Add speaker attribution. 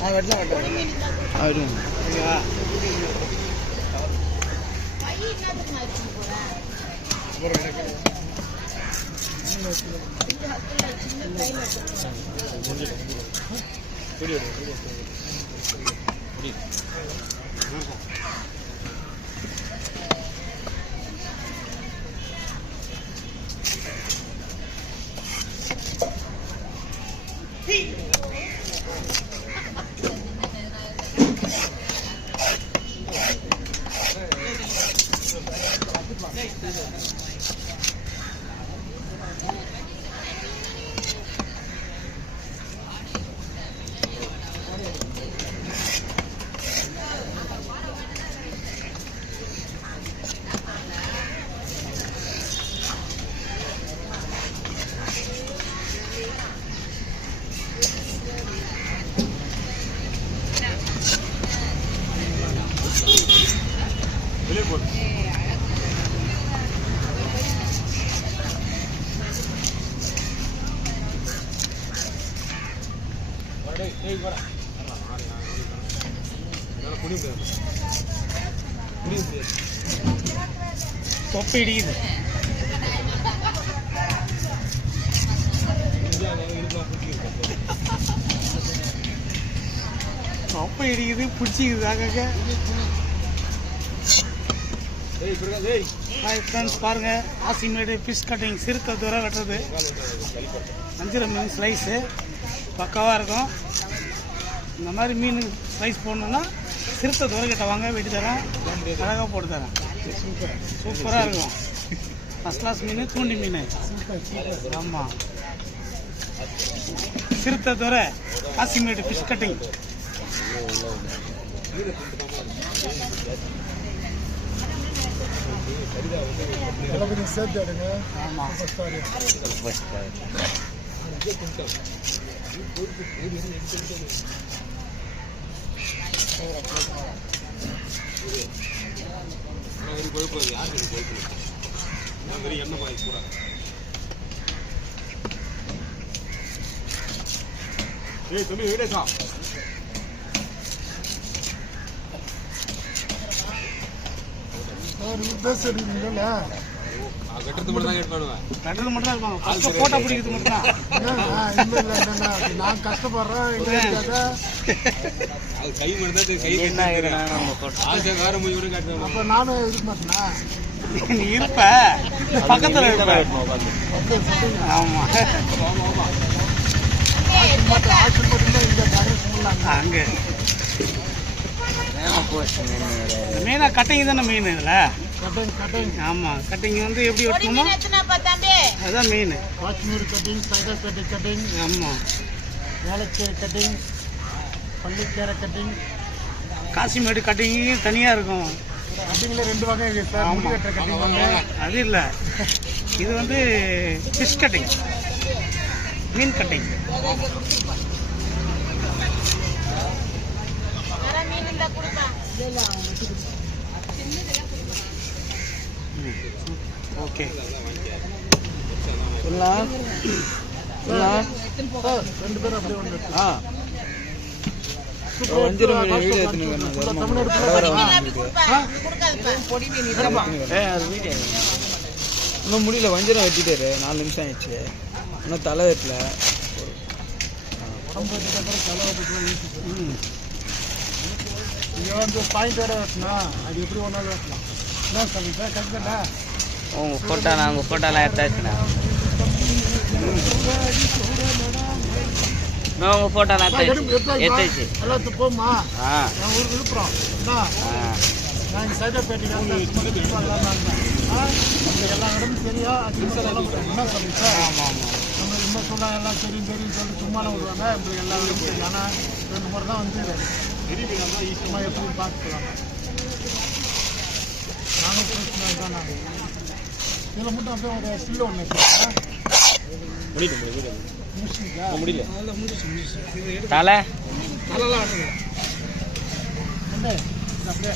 Speaker 1: நான் வெட்டலாம் வெட்டலாம்
Speaker 2: அவரும்
Speaker 1: ஓகேவா அப்புறம் தொப்பை இடிக்குது தொப்பை இடிக்குது பிடிச்சிக்குது அங்கங்க ஹாய் ஃப்ரெண்ட்ஸ் பாருங்க. ஆசிமேடு ஃபிஷ் கட்டிங் சிறுத்தை தூரம் வெட்டுறது. வஞ்சிர மீன் ஸ்லைஸு பக்காவாக இருக்கும். இந்த மாதிரி மீன் ஸ்லைஸ் போடணுன்னா சிறுத்தை தூரம் கிட்ட வாங்க வெட்டி தரேன். அழகாக போட்டு தரேன். சூப்பராக இருக்கும். ஃபஸ்ட் கிளாஸ் மீன் தூண்டி மீன். ஆமாம் சிறுத்தை துறை ஆசிமேடு ஃபிஷ் கட்டிங்
Speaker 3: எல்லாத்தையும் சேர்த்து எடுங்க
Speaker 1: ஆமாம்
Speaker 3: ஒரு பேச எடுக்கணுங்கல்ல
Speaker 1: கட்டுறது மட்டும் தான் இருப்பாங்க ஃபஸ்ட்டு ஃபோட்டோ பிடிக்கிறது மட்டும் தான்
Speaker 3: இல்லை இல்லை என்னண்ணா நான் கஷ்டப்படுறேன் எங்களுக்காக அப்போ நானும் இருக்க மாட்டேனா
Speaker 1: நீ இருப்ப பக்கத்தில் இருப்ப ஆமாம்
Speaker 3: மட்டும் ஆட்சி மட்டும்தான் இந்த
Speaker 1: அங்கே மீனை கட்டிங் தானே மீன் இதில்?
Speaker 3: கட்டிங் கட்டிங்
Speaker 1: ஆமாம் கட்டிங் வந்து எப்படி வெட்டணுமோ அதுதான் மீன்
Speaker 3: காஷ்மீர் கட்டிங் சைதாப்பேட்டை கட்டிங்
Speaker 1: ஆமாம்
Speaker 3: Velachery cutting Pallikaranai cutting
Speaker 1: Kasimedu cutting தனியாக இருக்கும்.
Speaker 3: கட்டிங்கில் ரெண்டு வகை இருக்கு சார்.
Speaker 1: ஆமா.
Speaker 3: முடிவெட்டுற கட்டிங்
Speaker 1: அது இல்லை. இது வந்து ஃபிஷ் கட்டிங் மீன் கட்டிங் ஓகே
Speaker 2: சொல்லலாம் சொல்லலாம்
Speaker 3: ரெண்டு பேரும் அப்படியே
Speaker 2: ஆ. இன்னும் முடியல. வஞ்சிரம் வெட்டிட்டாரு. நாலு நிமிஷம் ஆயிடுச்சு. இன்னும் தலை வெட்டல.
Speaker 3: இங்கே வந்து பாயிண்டோட வெட்டணும். அது எப்படி ஒன்றாலும் வெட்டலாம்? என்ன சொல்லுங்க சார் கரெக்டா
Speaker 2: உங்கள் ஃபோட்டோ நான் உங்கள் ஃபோட்டோலாம் எடுத்தாச்சுண்ணா நான் உங்கள் ஃபோட்டோலாம் எடுத்தாச்சு
Speaker 3: எல்லாத்துக்கும் போமா
Speaker 2: ஆ.
Speaker 3: என் ஊர் விழுப்புரம். என்ன நான் சைதாப்பேட்டைக்கு வந்து எல்லா இடமும் முடியாது என்ன சொல்லுங்க சார்?
Speaker 1: ஆமாம் ஆமாம்
Speaker 3: நம்ம சொல்ல எல்லாம் தெரியும் தெரியும் சொல்லி சும்மா விடுவாங்க. உங்களுக்கு எல்லா இடமும் தெரியும் ஆனால் ரெண்டு முறை தான் வந்து சும்மா எப்படி பார்த்துக்கலாம் நானும் பிரச்சனை தான் நான் இதில் மட்டும் அப்படியே ஒரு ஸ்டில் ஒன்று முடிச்சுக்கா
Speaker 2: முடியல தலை
Speaker 3: தலைலாம் இது அப்படியே